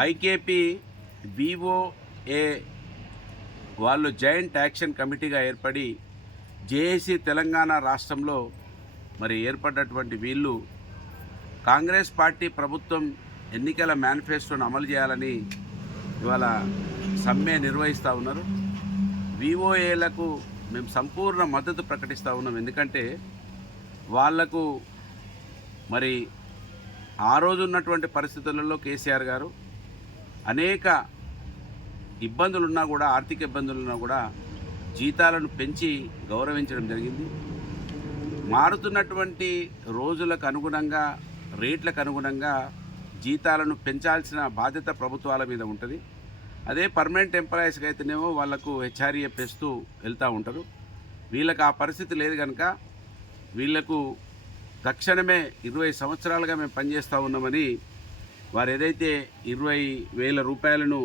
IKP VOA వాళ్ళు joint action కమిటీగా ఏర్పడి జేఏసీ తెలంగాణ రాష్ట్రంలో మరి ఏర్పడ్డటువంటి వీళ్ళు కాంగ్రెస్ పార్టీ ప్రభుత్వం ఎన్నికల మేనిఫెస్టోను అమలు చేయాలని ఇవాళ సమ్మె నిర్వహిస్తూ ఉన్నారు. విఓఏలకు మేము సంపూర్ణ మద్దతు ప్రకటిస్తూ ఉన్నాం. ఎందుకంటే వాళ్లకు మరి ఆ రోజు ఉన్నటువంటి పరిస్థితులలో కేసీఆర్ గారు అనేక ఇబ్బందులున్నా కూడా, ఆర్థిక ఇబ్బందులున్నా కూడా జీతాలను పెంచి గౌరవించడం జరిగింది. మారుతున్నటువంటి రోజులకు అనుగుణంగా, రేట్లకు అనుగుణంగా జీతాలను పెంచాల్సిన బాధ్యత ప్రభుత్వాల మీద ఉంటుంది. అదే పర్మనెంట్ ఎంప్లాయీస్కి అయితేనేమో వాళ్లకు హెచ్ఆర్ఏ పెంచుతూ వెళ్తూ ఉంటారు. వీళ్ళకి ఆ పరిస్థితి లేదు కనుక వీళ్లకు తక్షణమే 20 సంవత్సరాలుగా మేము పనిచేస్తూ ఉన్నామని వారు ఏదైతే 20,000 రూపాయలను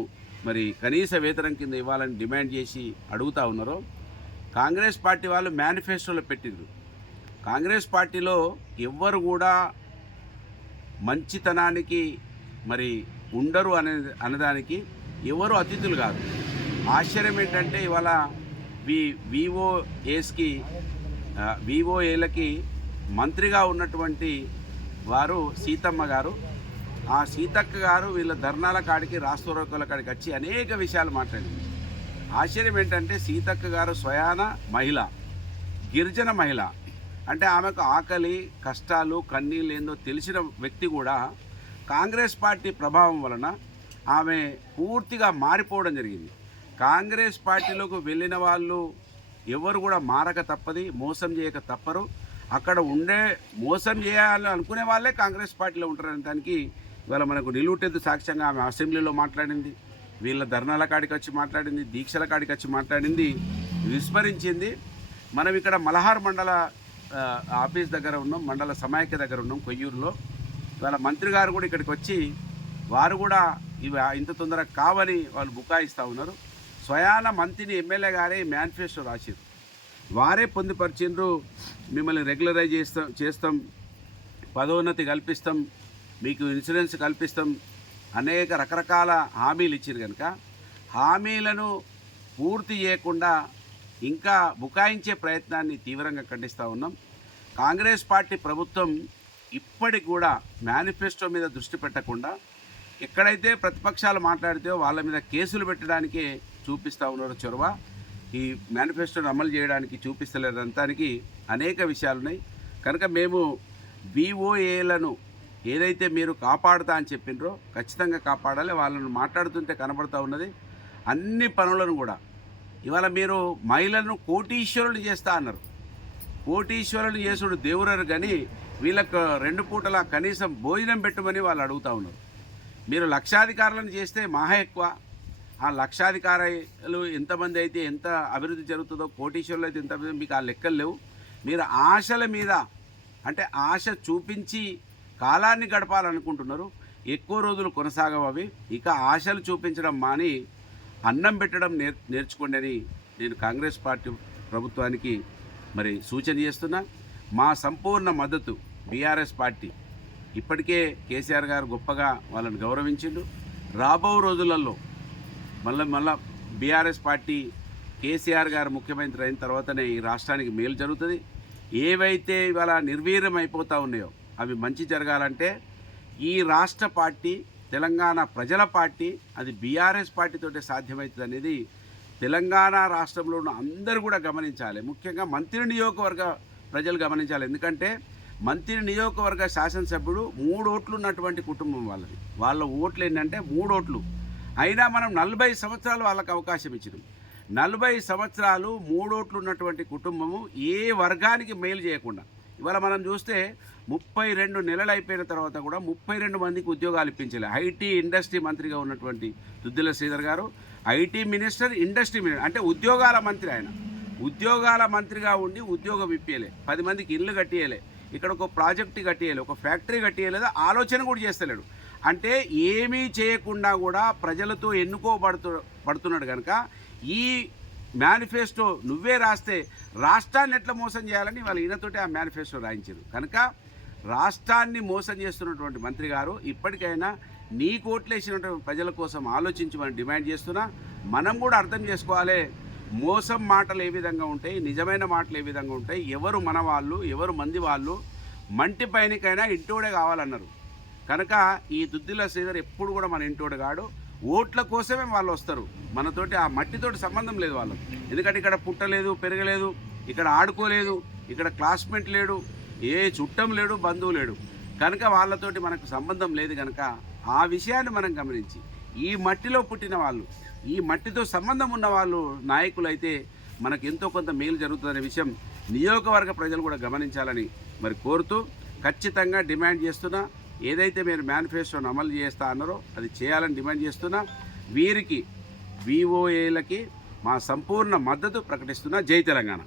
మరి కనీస వేతనం కింద ఇవ్వాలని డిమాండ్ చేసి అడుగుతూ ఉన్నారో, కాంగ్రెస్ పార్టీ వాళ్ళు మేనిఫెస్టోలో పెట్టిండ్రు. కాంగ్రెస్ పార్టీలో ఎవ్వరు కూడా మంచితనానికి మరి ఉండరు అనేదానికి ఎవరు అతిథులు కాదు. ఆశ్చర్యం ఏంటంటే ఇవాళ విఓఏలకి మంత్రిగా ఉన్నటువంటి వారు సీతమ్మ గారు, ఆ సీతక్క గారు వీళ్ళ ధర్నాల కాడికి, రాష్ట్రోకోల కాడికి వచ్చి అనేక విషయాలు మాట్లాడింది. ఆశ్చర్యం ఏంటంటే సీతక్క గారు స్వయాన మహిళ, గిరిజన మహిళ. అంటే ఆమెకు ఆకలి, కష్టాలు, కన్నీళ్ళు ఏందో తెలిసిన వ్యక్తి కూడా కాంగ్రెస్ పార్టీ ప్రభావం వలన ఆమె పూర్తిగా మారిపోవడం జరిగింది. కాంగ్రెస్ పార్టీలోకి వెళ్ళిన వాళ్ళు ఎవరు కూడా మారక తప్పది, మోసం చేయక తప్పరు. అక్కడ ఉండే మోసం చేయాలని అనుకునే వాళ్ళే కాంగ్రెస్ పార్టీలో ఉంటారనే దానికి ఇవాళ మనకు నిలువుటెద్దు సాక్ష్యంగా ఆమె అసెంబ్లీలో మాట్లాడింది, వీళ్ళ ధర్నాల కాడికి వచ్చి మాట్లాడింది, దీక్షల కాడికి వచ్చి మాట్లాడింది, విస్మరించింది. మనం ఇక్కడ మలహార్ మండల ఆఫీస్ దగ్గర ఉన్నాం, మండల సమాఖ్య దగ్గర ఉన్నాం కొయ్యూరులో. ఇవాళ మంత్రి గారు కూడా ఇక్కడికి వచ్చి వారు కూడా ఇవి ఇంత తొందరగా కావని వాళ్ళు బుకాయిస్తూ ఉన్నారు. స్వయాన మంత్రిని ఎమ్మెల్యే గారే మేనిఫెస్టో రాశారు, వారే పొందుపరిచిండ్రు. మిమ్మల్ని రెగ్యులరైజ్ చేస్తాం, పదోన్నతి కల్పిస్తాం, మీకు ఇన్సూరెన్స్ కల్పిస్తాం, అనేక రకరకాల హామీలు ఇచ్చారు. కనుక హామీలను పూర్తి చేయకుండా ఇంకా బుకాయించే ప్రయత్నాన్ని తీవ్రంగా ఖండిస్తూ ఉన్నాం. కాంగ్రెస్ పార్టీ ప్రభుత్వం ఇప్పటికి కూడా మేనిఫెస్టో మీద దృష్టి పెట్టకుండా ఎక్కడైతే ప్రతిపక్షాలు మాట్లాడితే వాళ్ళ మీద కేసులు పెట్టడానికే చూపిస్తూ ఉన్నారు చొరవ. ఈ మేనిఫెస్టోను అమలు చేయడానికి చూపిస్తలేదంతానికి అనేక విషయాలు ఉన్నాయి. కనుక మేము విఓఏలను ఏదైతే మీరు కాపాడుతా అని చెప్పినరో ఖచ్చితంగా కాపాడాలి. వాళ్ళను మాట్లాడుతుంటే కనబడుతూ ఉన్నది. అన్ని పనులను కూడా ఇవాళ మీరు మహిళలను కోటీశ్వరులు చేస్తా అన్నారు. కోటీశ్వరులు చేసుడు దేవురరు కానీ వీళ్ళకు 2 పూటల కనీసం భోజనం పెట్టమని వాళ్ళు అడుగుతూ ఉన్నారు. మీరు లక్షాధికారులను చేస్తే మహా ఎక్కువ. ఆ లక్షాధికారులు ఎంతమంది అయితే ఎంత అభివృద్ధి జరుగుతుందో, కోటీశ్వరులు అయితే ఎంత, మీకు ఆ లెక్కలు లేవు. మీరు ఆశల మీద అంటే ఆశ చూపించి కాలాన్ని గడపాలనుకుంటున్నారు. ఎక్కువ రోజులు కొనసాగవు అవి. ఇక ఆశలు చూపించడం మాని అన్నం పెట్టడం నేర్చుకోండి అని నేను కాంగ్రెస్ పార్టీ ప్రభుత్వానికి మరి సూచన చేస్తున్నా. మా సంపూర్ణ మద్దతు బీఆర్ఎస్ పార్టీ. ఇప్పటికే కేసీఆర్ గారు గొప్పగా వాళ్ళని గౌరవించిండు. రాబో రోజులలో మళ్ళా బీఆర్ఎస్ పార్టీ కేసీఆర్ గారు ముఖ్యమంత్రి అయిన తర్వాతనే ఈ రాష్ట్రానికి మేలు జరుగుతుంది. ఏవైతే ఇవాళ నిర్వీర్యం అయిపోతూ ఉన్నాయో అవి మంచి జరగాలంటే ఈ రాష్ట్ర పార్టీ, తెలంగాణ ప్రజల పార్టీ, అది బీఆర్ఎస్ పార్టీతోటే సాధ్యమవుతుంది అనేది తెలంగాణ రాష్ట్రంలో ఉన్న అందరూ కూడా గమనించాలి. ముఖ్యంగా మంత్రి నియోజకవర్గ ప్రజలు గమనించాలి. ఎందుకంటే మంత్రి నియోజకవర్గ శాసనసభ్యుడు 3 ఓట్లు ఉన్నటువంటి కుటుంబం వాళ్ళది. వాళ్ళ ఓట్లు ఏంటంటే 3 ఓట్లు. అయినా మనం 40 సంవత్సరాలు వాళ్ళకి అవకాశం ఇచ్చినాం. 40 సంవత్సరాలు 3 ఓట్లు ఉన్నటువంటి కుటుంబము ఏ వర్గానికి మేలు చేయకుండా ఇవాళ మనం చూస్తే 32 నెలలు అయిపోయిన తర్వాత కూడా 32 మందికి ఉద్యోగాలు ఇప్పించలే. ఐటీ ఇండస్ట్రీ మంత్రిగా ఉన్నటువంటి దుద్దిల శ్రీధర్ గారు ఐటీ మినిస్టర్, ఇండస్ట్రీ మినిస్టర్, అంటే ఉద్యోగాల మంత్రి. ఆయన ఉద్యోగాల మంత్రిగా ఉండి ఉద్యోగం ఇప్పియలే, 10 మందికి ఇల్లు కట్టియలే, ఇక్కడ ఒక ప్రాజెక్టు కట్టియలే, ఒక ఫ్యాక్టరీ కట్టియలేదు, ఆలోచన కూడా చేస్తలేడు. అంటే ఏమీ చేయకుండా కూడా ప్రజలతో పడుతున్నాడు కనుక ఈ మేనిఫెస్టో నువ్వే రాస్తే రాష్ట్రాన్ని ఎట్లా మోసం చేయాలని వాళ్ళు ఈయనతోటి ఆ మేనిఫెస్టో రాయించారు. కనుక రాష్ట్రాన్ని మోసం చేస్తున్నటువంటి మంత్రి గారు ఇప్పటికైనా నీ కోట్లేసినటువంటి ప్రజల కోసం ఆలోచించమని డిమాండ్ చేస్తున్నా. మనం కూడా అర్థం చేసుకోవాలి, మోసం మాటలు ఏ విధంగా ఉంటాయి, నిజమైన మాటలు ఏ విధంగా ఉంటాయి, ఎవరు మన వాళ్ళు, ఎవరు మంది వాళ్ళు, మంటి పైనకైనా ఇంటోడే కావాలన్నారు. కనుక ఈ దుద్దిల శ్రీధర్ ఎప్పుడు కూడా మన ఇంటోడు కాడు. ఓట్ల కోసమే వాళ్ళు వస్తారు, మనతోటి ఆ మట్టితోటి సంబంధం లేదు వాళ్ళకు. ఎందుకంటే ఇక్కడ పుట్టలేదు, పెరగలేదు, ఇక్కడ ఆడుకోలేదు, ఇక్కడ క్లాస్మేట్ లేడు, ఏ చుట్టం లేడు, బంధువు లేడు. కనుక వాళ్ళతోటి మనకు సంబంధం లేదు. కనుక ఆ విషయాన్ని మనం గమనించి ఈ మట్టిలో పుట్టిన వాళ్ళు, ఈ మట్టితో సంబంధం ఉన్న వాళ్ళు నాయకులు అయితే మనకు ఎంతో కొంత మేలు జరుగుతుందనే విషయం నియోజకవర్గ ప్రజలు కూడా గమనించాలని మరి కోరుతూ ఖచ్చితంగా డిమాండ్ చేస్తున్నా. ఏదైతే మీరు మేనిఫెస్టోను అమలు చేస్తా అన్నారో అది చేయాలని డిమాండ్ చేస్తున్నా. వీరికి విఓఏలకి మా సంపూర్ణ మద్దతు ప్రకటిస్తున్నా. జై తెలంగాణ.